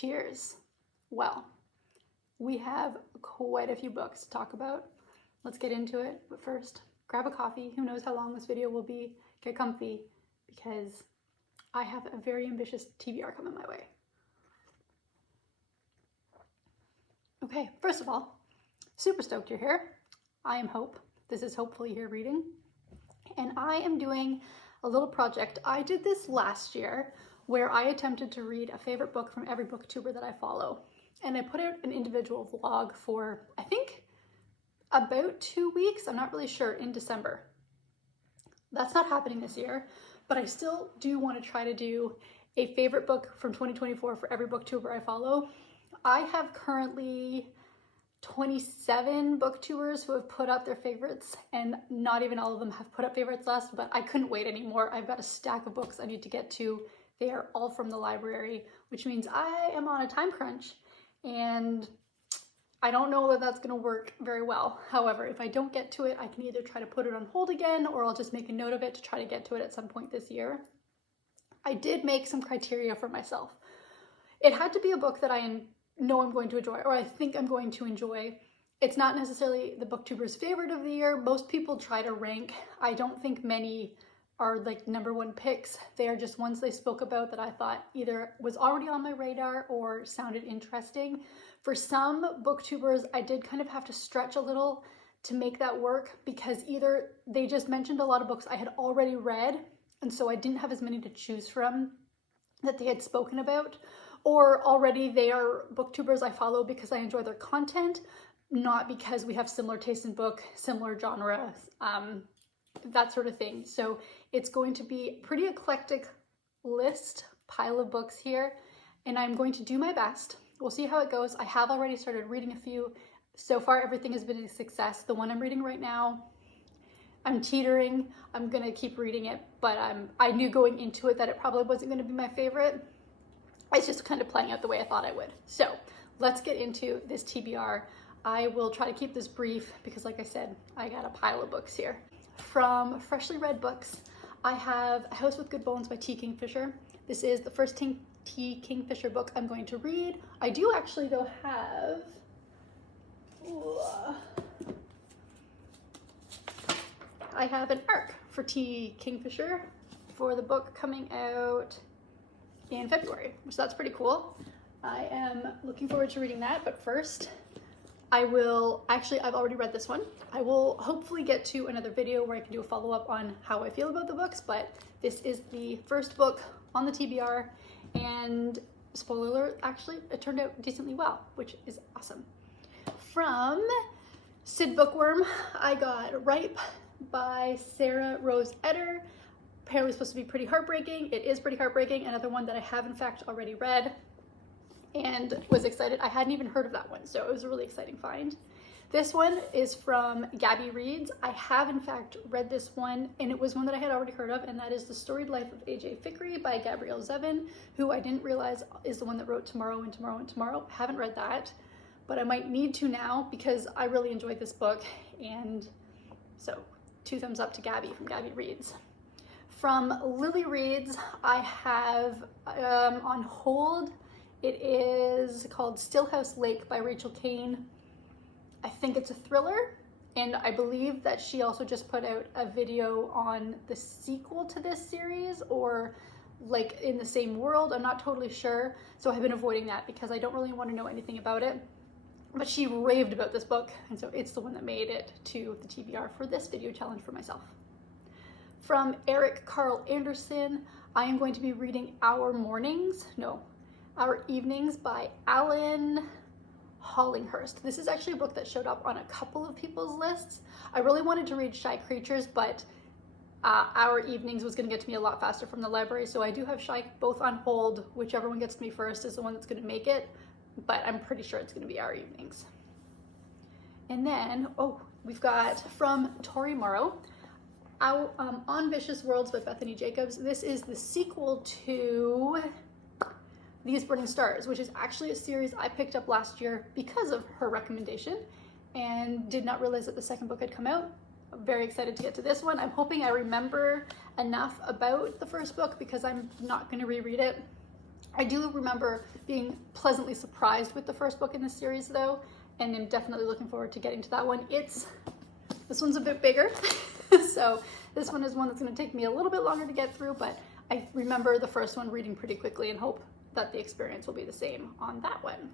Cheers. Well, we have quite a few books to talk about. Let's get into it, but first, grab a coffee. Who knows how long this video will be. Get comfy, because I have a very ambitious TBR coming my way. Okay, first of all, super stoked you're here. I am Hope. This is Hopefully Here Reading. And I am doing a little project. I did this last year where I attempted to read a favorite book from every booktuber that I follow. And I put out an individual vlog for, I think, about 2 weeks. I'm not really sure, in December. That's not happening this year, but I still do want to try to do a favorite book from 2024 for every booktuber I follow. I have currently 27 booktubers who have put up their favorites, and not even all of them have put up favorites last, but I couldn't wait anymore. I've got a stack of books I need to get to. They are all from the library, which means I am on a time crunch, and I don't know that that's going to work very well. However, if I don't get to it, I can either try to put it on hold again, or I'll just make a note of it to try to get to it at some point this year. I did make some criteria for myself. It had to be a book that I know I'm going to enjoy, or I think I'm going to enjoy. It's not necessarily the booktuber's favorite of the year. Most people try to rank. I don't think many are like #1 picks. They are just ones they spoke about that I thought either was already on my radar or sounded interesting. For some booktubers, I did kind of have to stretch a little to make that work, because either they just mentioned a lot of books I had already read, and so I didn't have as many to choose from that they had spoken about, or already they are booktubers I follow because I enjoy their content, not because we have similar taste in book, similar genre, that sort of thing. So it's going to be a pretty eclectic pile of books here, and I'm going to do my best. We'll see how it goes. I have already started reading a few. So far, everything has been a success. The one I'm reading right now, I'm teetering. I'm gonna keep reading it, but I knew going into it that it probably wasn't gonna be my favorite. It's just kind of playing out the way I thought I would. So let's get into this TBR. I will try to keep this brief because, like I said, I got a pile of books here. From Freshly Read Books, I have A House with Good Bones by T. Kingfisher. This is the first T. Kingfisher book I'm going to read. I do actually, though, have... I have an ARC for T. Kingfisher for the book coming out in February, so that's pretty cool. I am looking forward to reading that, but first I've already read this one. I will hopefully get to another video where I can do a follow-up on how I feel about the books, but this is the first book on the TBR, and spoiler alert, actually it turned out decently well, which is awesome. From Sid Bookworm, I got Ripe by Sarah Rose Etter. Apparently supposed to be pretty heartbreaking. It is pretty heartbreaking. Another one that I have in fact already read and was excited. I hadn't even heard of that one, so it was a really exciting find. This one is from Gabby Reeds. I have in fact read this one, and it was one that I had already heard of, and that is The Storied Life of A.J. Fikry by Gabrielle Zevin, who I didn't realize is the one that wrote Tomorrow and Tomorrow and Tomorrow. I haven't read that, but I might need to now because I really enjoyed this book, and so 2 thumbs up to Gabby from Gabby Reeds. From Lily Reads, I have on hold, it is called Stillhouse Lake by Rachel Kane. I think it's a thriller, and I believe that she also just put out a video on the sequel to this series, or like in the same world. I'm not totally sure, so I've been avoiding that because I don't really want to know anything about it. But she raved about this book, and so it's the one that made it to the TBR for this video challenge for myself. From Eric Carl Anderson, I am going to be reading Our Evenings by Alan Hollinghurst. This is actually a book that showed up on a couple of people's lists. I really wanted to read Shy Creatures, but Our Evenings was going to get to me a lot faster from the library, so I do have Shy both on hold. Whichever one gets to me first is the one that's going to make it, but I'm pretty sure it's going to be Our Evenings. And then, we've got from Tori Morrow, On Vicious Worlds by Bethany Jacobs. This is the sequel to These Burning Stars, which is actually a series I picked up last year because of her recommendation, and did not realize that the second book had come out. I'm very excited to get to this one. I'm hoping I remember enough about the first book because I'm not going to reread it. I do remember being pleasantly surprised with the first book in the series though, and I'm definitely looking forward to getting to that one. This one's a bit bigger, so this one is one that's going to take me a little bit longer to get through, but I remember the first one reading pretty quickly and hope that the experience will be the same on that one.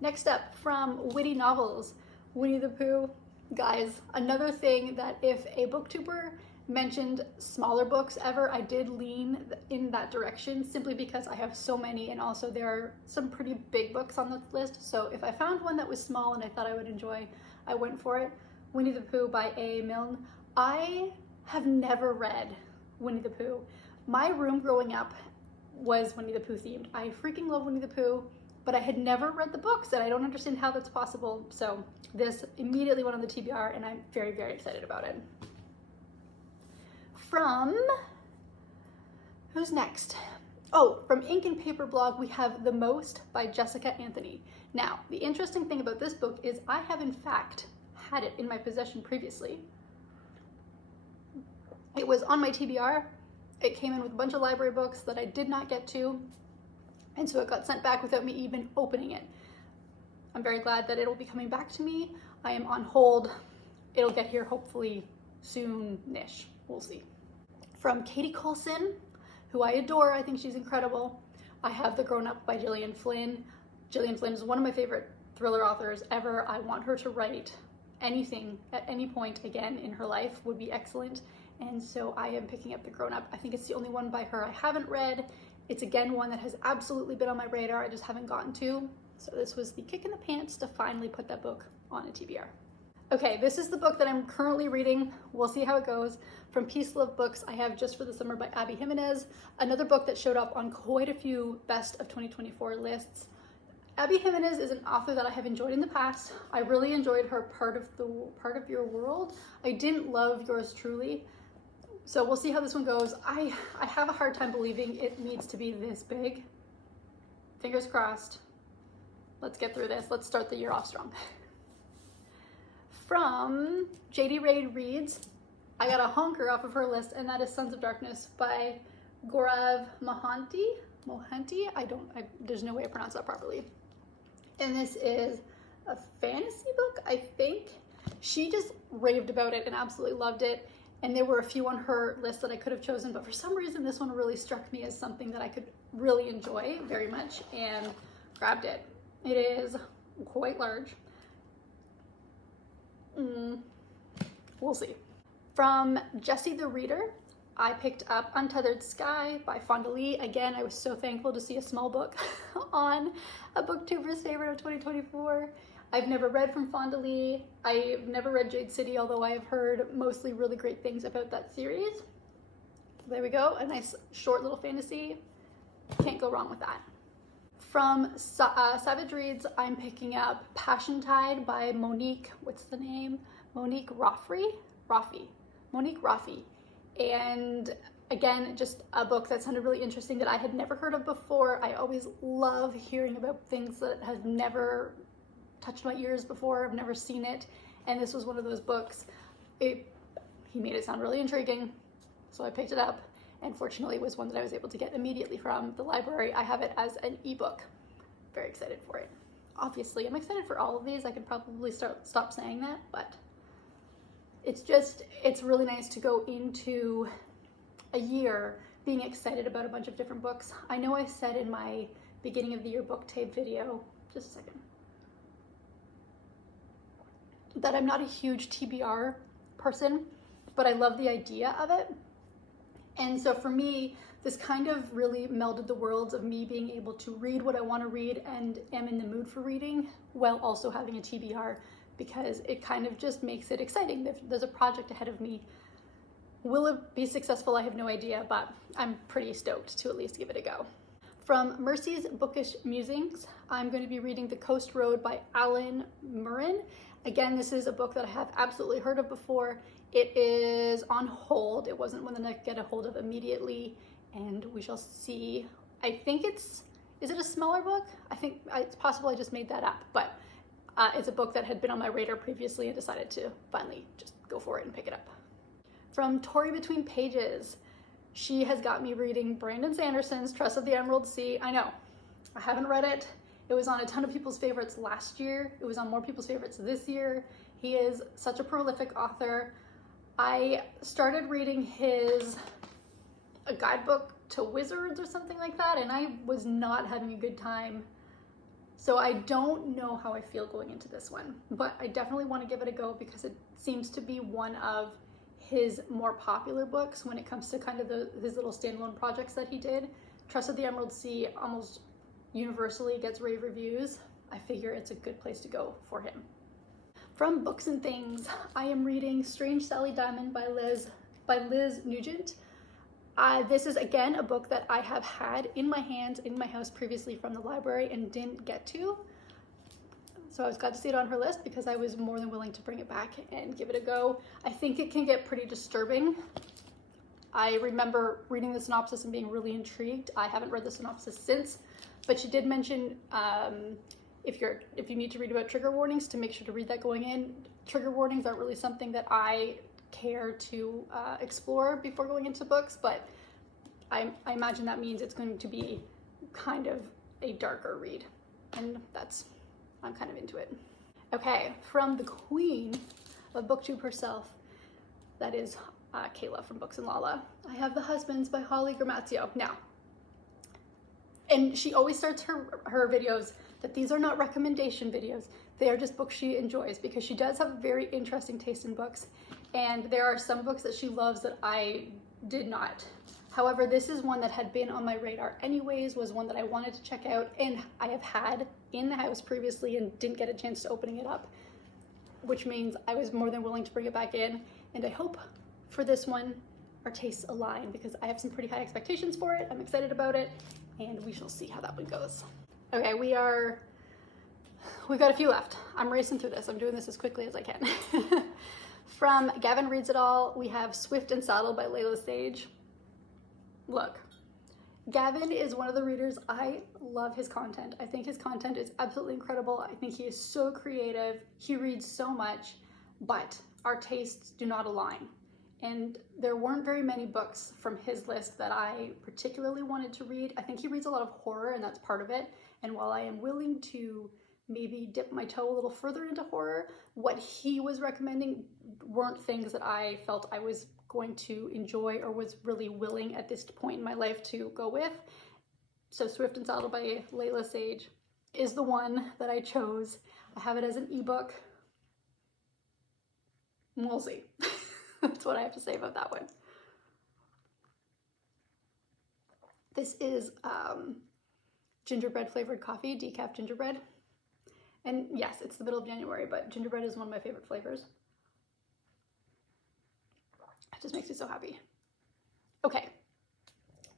Next up, from Witty Novels, Winnie the Pooh. Guys, another thing that if a booktuber mentioned smaller books ever, I did lean in that direction simply because I have so many, and also there are some pretty big books on the list. So if I found one that was small and I thought I would enjoy, I went for it. Winnie the Pooh by A. Milne. I have never read Winnie the Pooh. My room growing up was Winnie the Pooh themed. I freaking love Winnie the Pooh, but I had never read the books and I don't understand how that's possible. So this immediately went on the TBR and I'm very, very excited about it. From, who's next? Oh, from Ink and Paper blog, we have The Most by Jessica Anthony. Now, the interesting thing about this book is I have in fact had it in my possession previously. It was on my TBR. It came in with a bunch of library books that I did not get to, and so it got sent back without me even opening it. I'm very glad that it'll be coming back to me. I am on hold. It'll get here hopefully soon-ish. We'll see. From Katie Coulson, who I adore. I think she's incredible. I have The Grown Up by Gillian Flynn. Gillian Flynn is one of my favorite thriller authors ever. I want her to write anything at any point again in her life would be excellent. And so I am picking up The Grown Up. I think it's the only one by her I haven't read. It's again one that has absolutely been on my radar. I just haven't gotten to. So this was the kick in the pants to finally put that book on a TBR. Okay, this is the book that I'm currently reading. We'll see how it goes. From Peace Love Books, I have Just for the Summer by Abby Jimenez, another book that showed up on quite a few best of 2024 lists. Abby Jimenez is an author that I have enjoyed in the past. I really enjoyed her Part of Your World. I didn't love Yours Truly. So we'll see how this one goes. I have a hard time believing it needs to be this big. Fingers crossed. Let's get through this. Let's start the year off strong. From JD Reads, I got a honker off of her list, and that is Sons of Darkness by Gaurav Mohanty. There's no way to pronounce that properly. And this is a fantasy book, I think. She just raved about it and absolutely loved it. And there were a few on her list that I could have chosen, but for some reason this one really struck me as something that I could really enjoy very much and grabbed it. It is quite large. We'll see. From Jessie the Reader, I picked up Untethered Sky by Fonda Lee. Again, I was so thankful to see a small book on a booktuber's favorite of 2024. I've never read from Fonda Lee. I've never read Jade City, although I have heard mostly really great things about that series. There we go, a nice short little fantasy. Can't go wrong with that. From Savage Reads, I'm picking up Passion Tide by Monique, what's the name? Monique Raffy. Monique Raffy. And again, just a book that sounded really interesting that I had never heard of before. I always love hearing about things that have never touched my ears before. I've never seen it. And this was one of those books. He made it sound really intriguing, so I picked it up. And fortunately, it was one that I was able to get immediately from the library. I have it as an ebook. Very excited for it. Obviously, I'm excited for all of these. I could probably stop saying that, but it's really nice to go into a year being excited about a bunch of different books. I know I said in my beginning of the year book tape video, just a second, that I'm not a huge TBR person, but I love the idea of it. And so for me, this kind of really melded the worlds of me being able to read what I want to read and am in the mood for reading while also having a TBR, because it kind of just makes it exciting. There's a project ahead of me. Will it be successful? I have no idea, but I'm pretty stoked to at least give it a go. From Mercy's Bookish Musings, I'm going to be reading The Coast Road by Alan Murrin. Again, this is a book that I have absolutely heard of before. It is on hold. It wasn't one that I get a hold of immediately, and we shall see. I think is it a smaller book? I think it's possible I just made that up, but it's a book that had been on my radar previously and decided to finally just go for it and pick it up. From Tori Between Pages, She has got me reading Brandon Sanderson's Trust of the Emerald Sea. I know, I haven't read it. It was on a ton of people's favorites last year. It was on more people's favorites this year. He is such a prolific author. I started reading a guidebook to wizards or something like that, and I was not having a good time. So I don't know how I feel going into this one, but I definitely want to give it a go because it seems to be one of his more popular books when it comes to kind of his little standalone projects that he did. Trust of the Emerald Sea almost universally gets rave reviews. I figure it's a good place to go for him. From Books and Things, I am reading Strange Sally Diamond by Liz Nugent. This is again a book that I have had in my hands in my house previously from the library and didn't get to. So I was glad to see it on her list because I was more than willing to bring it back and give it a go. I think it can get pretty disturbing. I remember reading the synopsis and being really intrigued. I haven't read the synopsis since, but she did mention if you need to read about trigger warnings, to make sure to read that going in. Trigger warnings aren't really something that I care to explore before going into books, but I imagine that means it's going to be kind of a darker read, and I'm kind of into it. Okay, from the queen of booktube herself, that is Kayla from Books and Lala, I have The Husbands by Holly Gramazio. Now, and she always starts her videos that these are not recommendation videos, they are just books she enjoys, because she does have a very interesting taste in books, and there are some books that she loves that I did not. However, this is one that had been on my radar anyways, was one that I wanted to check out, and I have had in the house previously and didn't get a chance to opening it up, which means I was more than willing to bring it back in, and I hope for this one our tastes align because I have some pretty high expectations for it. I'm excited about it, and we shall see how that one goes. Okay, we've got a few left. I'm racing through this. I'm doing this as quickly as I can. From Gavin Reads It All, we have Swift and Saddle by Layla Sage. Look, Gavin is one of the readers. I love his content. I think his content is absolutely incredible. I think he is so creative. He reads so much, but our tastes do not align. And there weren't very many books from his list that I particularly wanted to read. I think he reads a lot of horror, and that's part of it. And while I am willing to maybe dip my toe a little further into horror, what he was recommending weren't things that I felt I was going to enjoy or was really willing at this point in my life to go with. So Swift and Saddle by Layla Sage is the one that I chose. I have it as an ebook. We'll see. That's what I have to say about that one. This is gingerbread flavored coffee, decaf gingerbread. And yes, it's the middle of January, but gingerbread is one of my favorite flavors. It just makes me so happy. Okay,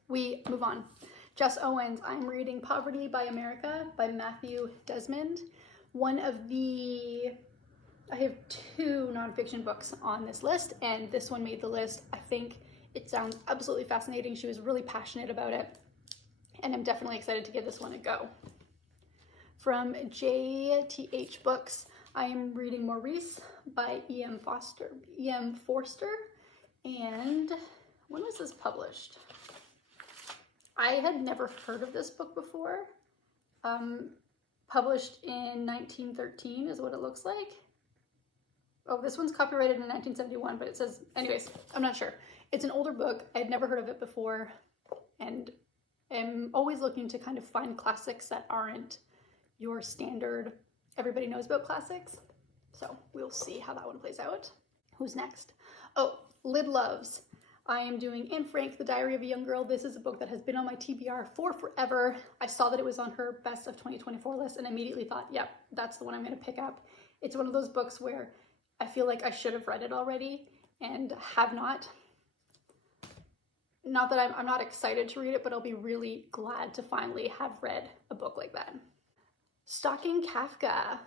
we move on. Jess Owens, I'm reading Poverty by America by Matthew Desmond. I have 2 nonfiction books on this list, and this one made the list. I think it sounds absolutely fascinating. She was really passionate about it, and I'm definitely excited to give this one a go. From JTH Books, I am reading Maurice by E.M. Forster. And when was this published? I had never heard of this book before. Published in 1913 is what it looks like. Oh, this one's copyrighted in 1971, but it says, anyways, I'm not sure. It's an older book. I'd never heard of it before, and am always looking to kind of find classics that aren't your standard, everybody knows about classics. So we'll see how that one plays out. Who's next? Oh, LidLoves. I am doing Anne Frank, The Diary of a Young Girl. This is a book that has been on my TBR for forever. I saw that it was on her Best of 2024 list and immediately thought, yep, that's the one I'm going to pick up. It's one of those books where I feel like I should have read it already and have not. Not that I'm not excited to read it, but I'll be really glad to finally have read a book like that. Stalking Kafka.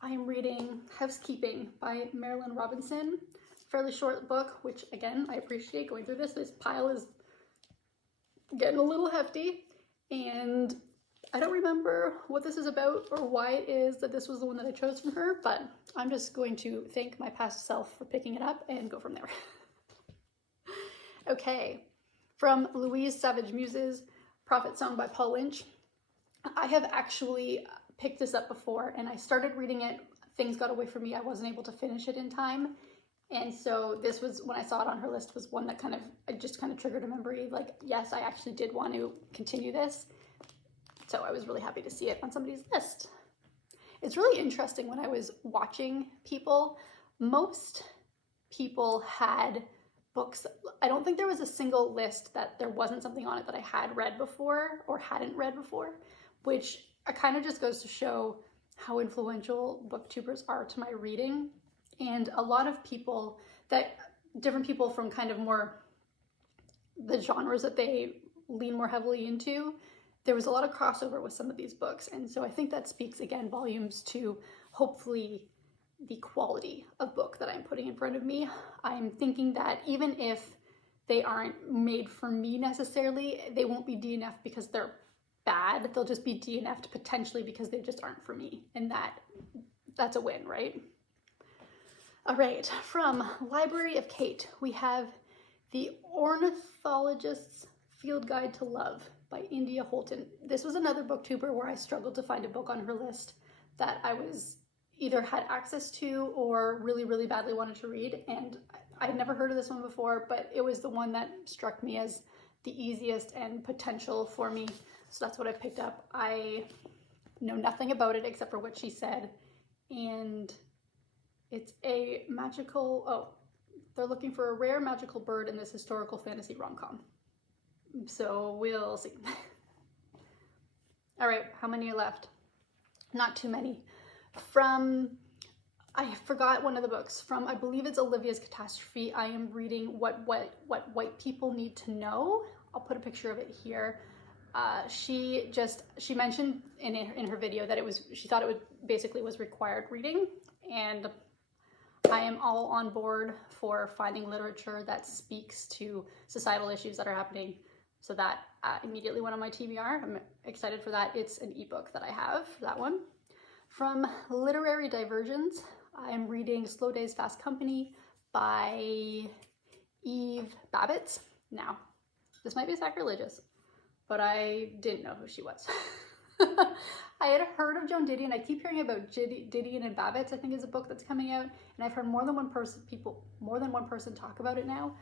I am reading Housekeeping by Marilyn Robinson. Fairly short book, which again, I appreciate going through this. This pile is getting a little hefty, and I don't remember what this is about or why it is that this was the one that I chose from her, but I'm just going to thank my past self for picking it up and go from there. Okay, From Louise Savage Muses, Prophet Song by Paul Lynch. I have actually picked this up before and I started reading it. Things got away from me. I wasn't able to finish it in time. And so this was, when I saw it on her list, was one that it just kind of triggered a memory. Like, yes, I actually did want to continue this. So I was really happy to see it on somebody's list. It's really interesting when I was watching people, most people had books. I don't think there was a single list that there wasn't something on it that I had read before or hadn't read before, which kind of just goes to show how influential booktubers are to my reading. And a lot of people different people from kind of more the genres that they lean more heavily into, there was a lot of crossover with some of these books. And so I think that speaks again volumes to hopefully the quality of book that I'm putting in front of me. I'm thinking that even if they aren't made for me necessarily, they won't be DNF'd because they're bad. They'll just be DNF'd potentially because they just aren't for me. And that's a win, right? All right, from Library of Kate, we have The Ornithologist's Field Guide to Love by India Holton. This was another booktuber where I struggled to find a book on her list that I was either had access to or really, really badly wanted to read. And I'd never heard of this one before, but it was the one that struck me as the easiest and potential for me. So that's what I picked up. I know nothing about it except for what she said. And it's a magical, they're looking for a rare magical bird in this historical fantasy rom-com. So we'll see. All right, how many are left? Not too many. I forgot one of the books from, I believe it's Olivias Catastrophe. I am reading What White People Need to Know. I'll put a picture of it here. She mentioned in her video that she thought it basically was required reading, and I am all on board for finding literature that speaks to societal issues that are happening. So that immediately went on my TBR. I'm excited for that. It's an ebook that I have, that one. From Literary Diversions, I'm reading Slow Days, Fast Company by Eve Babbitt. Now, this might be sacrilegious, but I didn't know who she was. I had heard of Joan Didion. I keep hearing about Didion and Babbitt, I think is a book that's coming out, and I've heard more than one person talk about it now.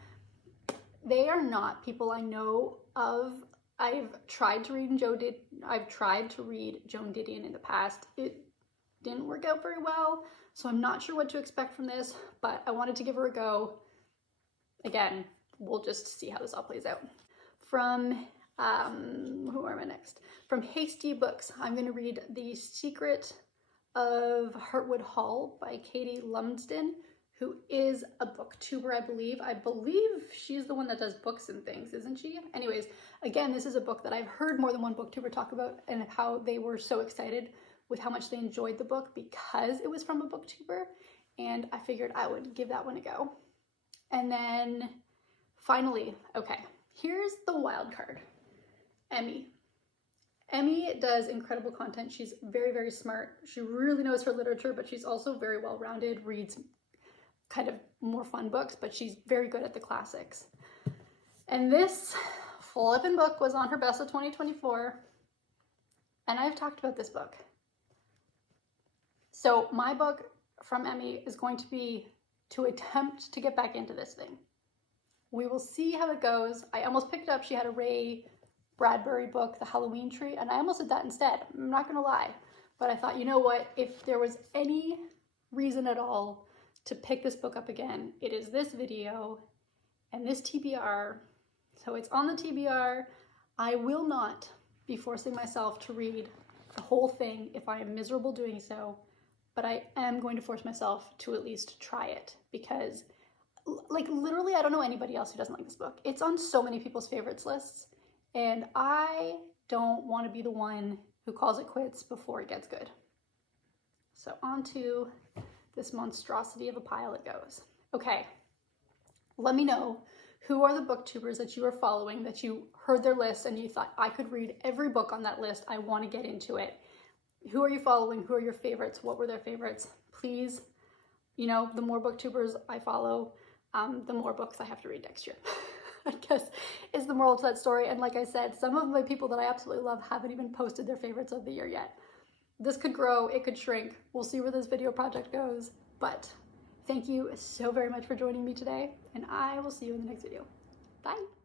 They are not people I know of. I've tried to read Joan Didion in the past. It didn't work out very well, so I'm not sure what to expect from this, but I wanted to give her a go. Again, we'll just see how this all plays out. From who am I next? From JTH Books, I'm going to read The Secret of Hartwood Hall by Katie Lumsden, who is a booktuber, I believe. I believe she's the one that does books and things, isn't she? Anyways, again, this is a book that I've heard more than one booktuber talk about and how they were so excited with how much they enjoyed the book because it was from a booktuber, and I figured I would give that one a go. And then finally, okay, here's the wild card. Emmy. Emmy does incredible content. She's very, very smart. She really knows her literature, but she's also very well-rounded, reads kind of more fun books, but she's very good at the classics. And this flippin' book was on her best of 2024, and I've talked about this book. So my book from Emmy is going to be to attempt to get back into this thing. We will see how it goes. I almost picked it up. She had a Ray Bradbury book, The Halloween Tree, and I almost did that instead. I'm not gonna lie. But I thought, you know what? If there was any reason at all to pick this book up again, it is this video and this TBR. So it's on the TBR. I will not be forcing myself to read the whole thing if I am miserable doing so, but I am going to force myself to at least try it because, like, literally, I don't know anybody else who doesn't like this book. It's on so many people's favorites lists, and I don't want to be the one who calls it quits before it gets good. So on to this monstrosity of a pile it goes. Okay, let me know who are the booktubers that you are following, that you heard their list and you thought, I could read every book on that list. I want to get into it. Who are you following? Who are your favorites? What were their favorites? Please, you know, the more booktubers I follow, the more books I have to read next year. I guess is the moral to that story. And like I said, some of my people that I absolutely love haven't even posted their favorites of the year yet. This could grow, it could shrink. We'll see where this video project goes. But thank you so very much for joining me today, and I will see you in the next video. Bye.